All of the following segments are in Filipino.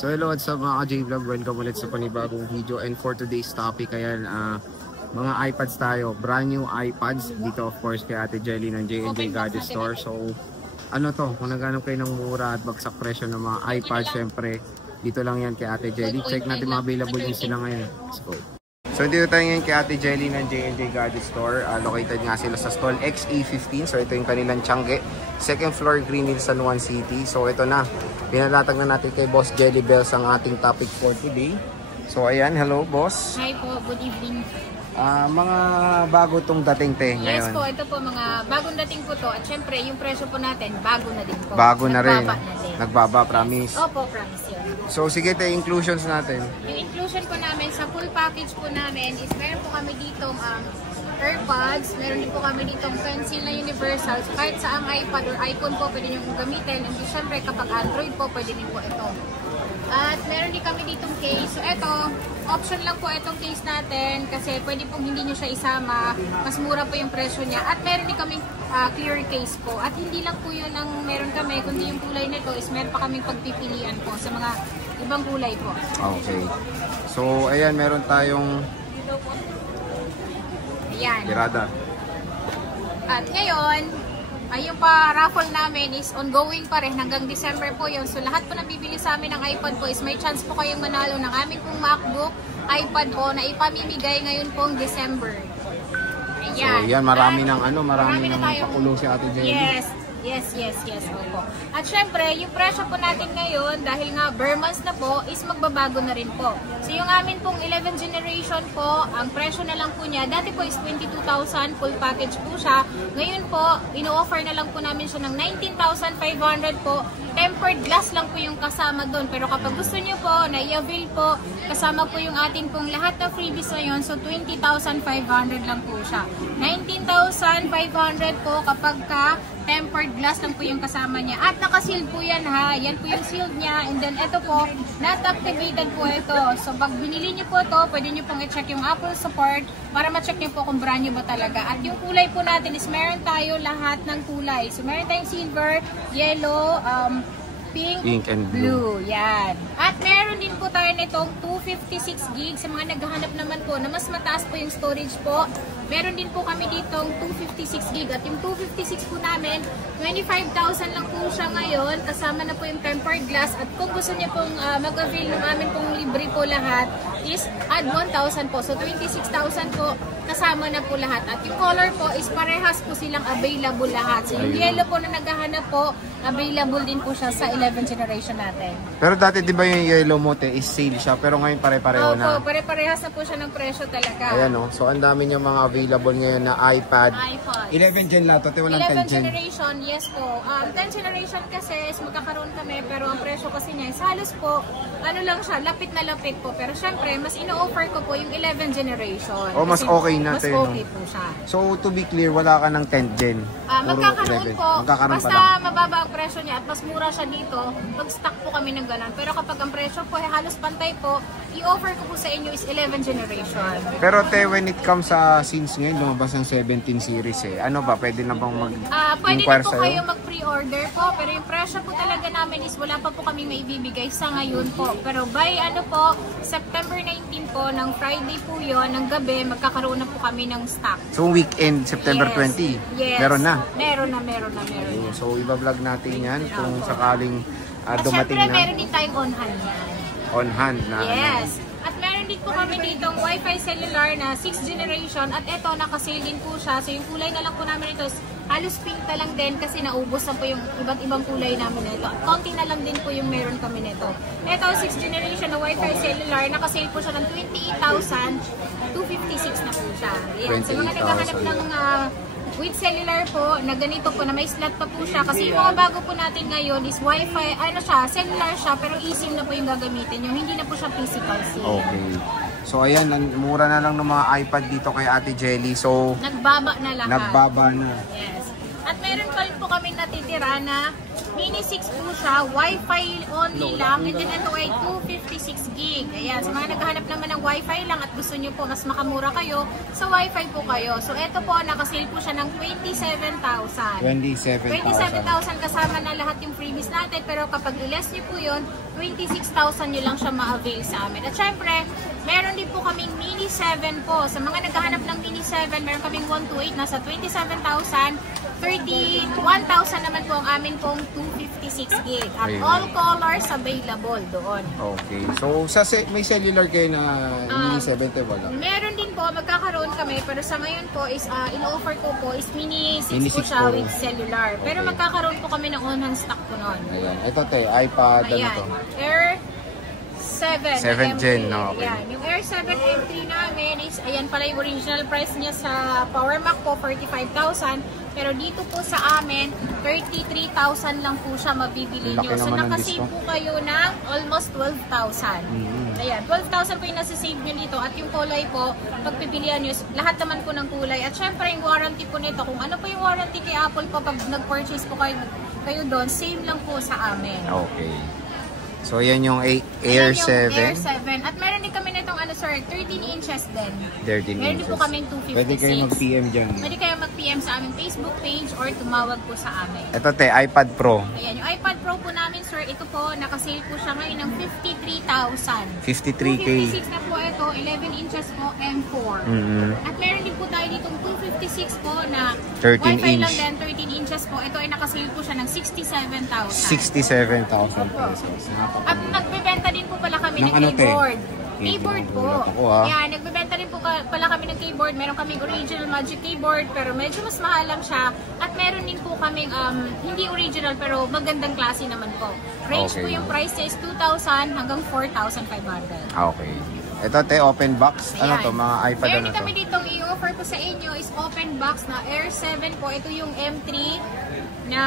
So hello at sa mga ka-J-Vlog, welcome ulit sa panibagong video. And for today's topic, ayan, mga iPads tayo, brand new iPads. Dito of course kay Ate Jelly ng J&J Gadget Store. So ano to, kung naghanap kayo ng mura at bagsak presyo ng mga iPads, syempre dito lang yan kay Ate Jelly. Check natin mga available yung sila ngayon. Let's go. So dito tayo ngayon kay Ate Jelly ng J&J Gadget Store. Located nga sila sa stall XA15. So ito yung kanilang Tiangge. Second floor, Green Hills, San Juan City. So ito na, pinalatag na natin kay Boss Jelly Bells ang ating topic for today. So ayan, hello boss. Hi po, good evening. Mga bago tong dating te ngayon. Yes po, ito po mga bagong dating po to. At syempre, yung presyo po natin, bago na din po. Bago na rin. Na din. Nagbaba, promise. Opo, promise yun. So sige te, inclusions natin. Yung inclusion po namin, sa full package po namin is meron po kami ditong AirPods, meron din po kami ditong pencil na universal. So kahit sa ang iPad or iPhone po, pwede nyo gamitin. And syempre, kapag Android po, pwede din po ito. At meron din kami ditong case. So ito, option lang po itong case natin kasi pwede pong hindi nyo siya isama. Mas mura po yung presyo niya. At meron din kaming clear case po. At hindi lang po yun ang meron kami, kundi yung kulay nito is meron pa kaming pagpipilian po sa mga ibang kulay po. Okay. So ayan, meron tayong ayan. tirada. At ngayon, yung pa-raffle namin is ongoing pa rin hanggang December po yun. So lahat po na bibili sa amin ng iPad po is may chance po kayong manalo ng aming pong MacBook, iPad po na ipamimigay ngayon pong December. Ayan. So yan, marami ng pakulo si Ate Jelly. Yes. Opo. At syempre, yung presyo po natin ngayon, dahil nga bare months na po, is magbabago na rin po. So yung amin pong 11 generation po, ang presyo na lang po niya, dati po is 22,000, full package po siya. Ngayon po, ino-offer na lang po namin siya ng 19,500 po. Tempered glass lang po yung kasama doon. Pero kapag gusto niyo po, na i-avail po, kasama po yung ating pong lahat na freebies ngayon. So 20,500 lang po siya. 19,500 po kapag tempered glass lang po yung kasama niya. At naka-sealed po yan ha. Yan po yung sealed niya. And then ito po, not activated po ito. So pag binili niyo po ito, pwede niyo pong i-check yung Apple support para ma-check niyo po kung brand new ba talaga. At yung kulay po natin is meron tayo lahat ng kulay. So meron tayong silver, yellow, pink and blue. Yan. At meron din po tayo nitong 256 GB sa mga naghahanap naman po na mas mataas po yung storage po. Meron din po kami ditong 256 GB at yung 256 po namin 25,000 lang po siya ngayon kasama na po yung tempered glass at kung gusto niyo pong mag-avail ng amin pong libre po lahat is add 1,000 po. So 26,000 po kasama na po lahat at yung color po is parehas po silang available lahat. So yung yellow po na naghahanap po available din po siya sa 11 generation natin. Pero dati di ba yung yellow mo te is sale siya pero ngayon pare-pareho na. Opo, pare-parehas na po siya ng presyo talaga. Ayan o. So ang dami niya mga available ngayon na iPad. 11 gen lahat. Te walang 10 gen. 11 generation, yes po. 10 generation kasi is magkakaroon kami pero ang presyo kasi niya is halos po ano lang siya, lapit na lapit po. Pero syempre, mas ino-offer ko po yung 11 generation. O mas okay na mas te. okay po siya. So to be clear, wala ka ng 10 gen. Magkakaroon po. Magkakaroon Basta mababa ang presyo niya at mas mura siya dito, mag-stock po kami ng ganun. Pero kapag ang presyo po ay halos pantay po, i-offer ko po sa inyo is 11 generation. Pero te, when it comes sa since ngayon, lumabas ng 17 series eh. Ano ba, pwede na bang pwede na po kayo mag-pre-order po, pero yung presyo po talaga namin is wala pa po kami may bibigay sa ngayon po. Pero by September 19 po, ng Friday po yun, ng gabi, magkakaroon na po kami ng stock. So weekend, September 20, meron na? Meron na. So iba-vlog natin yan kung sakaling dumating syempre, na. meron din tayong on hand yan. On hand na. Yes. At meron din po kami ditong Wi-Fi cellular na 6th generation at eto naka-sale din po siya. So yung kulay na lang po namin ito is halos pink na lang din kasi naubos na po yung iba't ibang kulay namin nito. Konti na lang din po yung meron kami nito. Ito 6th generation na Wi-Fi cellular, naka-sale po siya ng 28,256 na po siya. Ayan. So mga naghahanap ng with cellular po, na ganito po, na may slot pa po siya. Kasi yung mga bago po natin ngayon is Wi-Fi, cellular siya, pero eSIM na po yung gagamitin. Yung hindi na po siya physical SIM. Okay. So ayan, mura na lang ng mga iPad dito kay Ate Jelly. So nagbaba na lahat. Nagbaba na. Yes. At meron pa rin po kami natitira na Mini 6 po siya, Wi-Fi only lang, and then ito ay 256 GB. Ayan, sa mga naghahanap naman ng Wi-Fi lang at gusto nyo po mas makamura kayo, sa Wi-Fi po kayo. So ito po, nakasale po siya ng 27,000. 27,000 kasama na lahat yung freebies natin, pero kapag i-less nyo po yun, 26,000 nyo lang siya ma-avail sa amin. At syempre, meron din po kaming Mini 7 po. Sa mga naghahanap ng Mini 7, meron kaming 128, nasa 27,000. 31,000 naman po ang amin pong 256 gig. At all colors available doon. Okay. So, may cellular kayo na Mini 70 wala? Meron din po, magkakaroon kami. Pero sa ngayon po, is in-offer ko po is Mini 6 Mini po 6 siya po. with cellular. Pero magkakaroon po kami ng on-hand stock po noon. Ayan. Ito iPad, ano to? Air 7 Gen, M3. no? Okay. Ayan. Yung Air 7 M3 namin is, ayan pala yung original price niya sa Power Mac po, 45,000. Pero dito po sa amin, 33,000 lang po siya mabibili nyo. So nakasave po kayo ng almost 12,000. Ayan, 12,000 po yung nasa-save nyo dito. At yung kulay po, pagpipilian nyo, lahat naman po ng kulay. At syempre yung warranty po nito, kung ano po yung warranty kay Apple po pag nag-purchase po kayo doon, same lang po sa amin. Okay. So, yan yung Air 7. Air 7. At meron din kami nitong 13 inches din. 13 meron din po kaming 256. Pwede kayo mag-PM dyan. Pwede kayo mag-PM sa aming Facebook page or tumawag po sa amin. Ito iPad Pro. Ayan, yung iPad Pro po namin, sir, ito po, nakasale po siya ngayon ng 53,000. 53K. 256 na po ito, 11 inches po, M4. At meron din po tayo ditong 256 po na 13 Wi-Fi inch. lang din, 13 inches po. Ito ay nakasale po siya ng 67,000. 67,000 pesos. At nagbebenta din po pala kami ng ano, keyboard. Keyboard po. Ako, Yan, nagbebenta din po pala kami ng keyboard. Meron kaming original Magic Keyboard pero medyo mas mahal lang siya. At meron din po kaming hindi original pero magandang klase naman po. Range po yung price is 2,000 hanggang 4,500. Okay. Ito open box. Ano to? Mga iPad meron ano din to? kami ditong i-offer ko sa inyo is open box na Air 7 po. Ito yung M3 na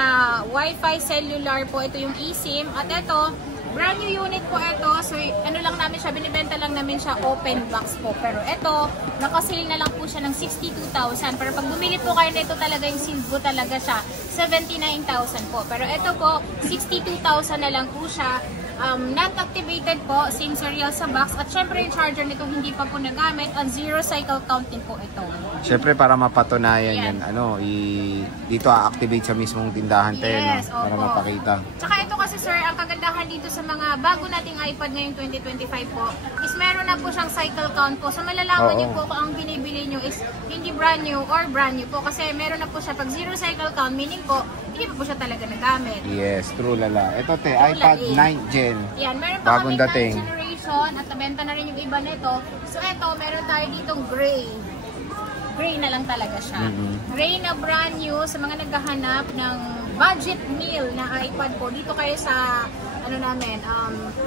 Wi-Fi cellular po. Ito yung eSIM. At ito, brand new unit po ito. So, ano lang namin siya, binibenta lang namin siya open box po. Pero ito, nakasale na lang po siya ng 62,000. Pero pag bumili po kayo na ito talaga, yung sealed po talaga siya, 79,000 po. Pero ito po, 62,000 na lang po siya. Not activated po, same serial sa box. At syempre yung charger nito hindi pa po nagamit. At zero cycle count din po ito. Syempre para mapatunayan yan, dito a-activate sa mismong tindahan tayo, yes, no? Para mapakita. Tsaka ito kasi sir, ang kagandahan dito sa mga bago nating iPad ngayong 2025 po, is meron na po siyang cycle count po. So malalaman niyo po kung ang binibili niyo is hindi brand new or brand new po. Kasi meron na po siya pag zero cycle count, meaning po, hindi pa po siya talaga nagamit. Yes, true lala. Ito iPad 9 Gen. Yan, meron pa bagong kami dating 9th generation at nabenta na rin yung iba nito. So ito, meron tayo ditong gray. Gray na lang talaga siya. Gray na brand new sa mga naghahanap ng budget meal na iPad po. Dito kayo sa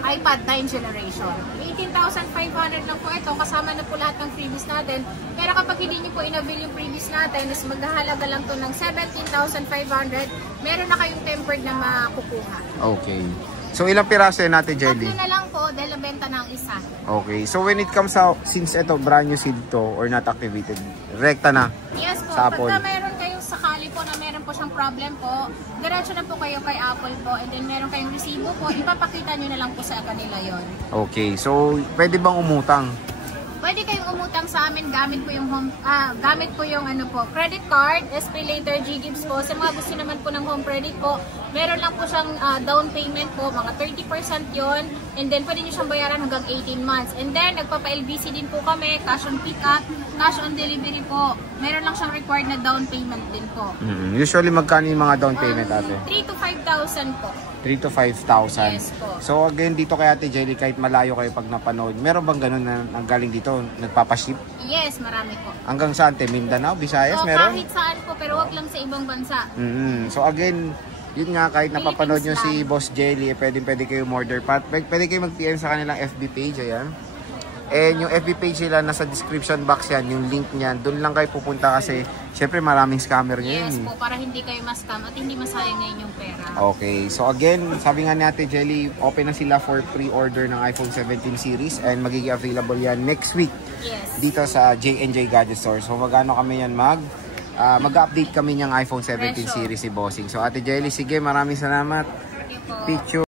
iPad 9th generation. 18,500 lang po ito. Kasama na po lahat ng freebies natin. Pero kapag hindi nyo po in-avail yung freebies natin, is maghahalaga lang to ng 17,500. Meron na kayong tempered na makukuha. Okay. So ilang piraso yan natin, Jelly? Tatlo na lang po dahil nabenta ng isa. Okay. So when it comes out, since ito brand new seed to or not activated, rekta na? Yes po. Sa Apple. Pagka meron kayong sakali po na meron po siyang problem po, diretso na po kayo kay Apple po and then meron kayong resibo po, ipapakita nyo na lang po sa kanila yon. Okay. So pwede bang umutang? Pwede kayong umutang sa amin gamit po yung gamit po yung credit card, SPayLater, GGives po. Sa mga gusto naman po ng home credit po, meron lang po siyang down payment po, mga 30% yon. And then pwede nyo siyang bayaran hanggang 18 months. And then nagpapa-LBC din po kami, cash on pick up, cash on delivery po. Meron lang siyang required na down payment din po. Usually magkano yung mga down payment ate? 3 to 5,000 po. 3 to 5,000. Yes po. So again, dito kay Ate Jelly, kahit malayo kayo pag napanood, meron bang ganun na galing dito, nagpapaship? Yes, marami po. Hanggang saan? Mindanao, Visayas, So, meron? kahit saan po, pero wag lang sa ibang bansa. So again, yun nga, kahit napapanood nyo si lang. Boss Jelly, pwede kayo order. Pwede kayo mag-PM sa kanilang FB page, ayan. And yung FB page nila, nasa description box yan, yung link niyan. Doon lang kayo pupunta kasi syempre maraming scammer ngayon. Yes po, para hindi kayo ma-scam at hindi masayang ngayon yung pera. Okay, so again, sabi nga ni Ate Jelly, open na sila for pre-order ng iPhone 17 series and magiging available yan next week. Yes. Dito sa J&J Gadget Store. So magano kami yan mag-update kami ng iPhone 17 series si Bossing. So Ate Jelly, sige, maraming salamat. Thank you po. Picture.